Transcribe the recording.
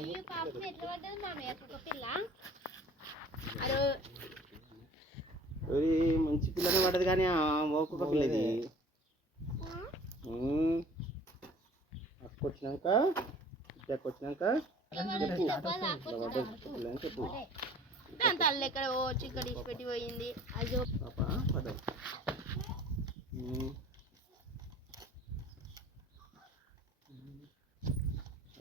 మంచి పిల్లనే పడ్డది కానీ ఒక్కొక్క పిల్లది అక్కొచ్చినాక ఇద్దరికి వచ్చినాక చెప్పు దాని తల్లి ఎక్కడ ఓ చిక్కడ పోయింది అది పాపా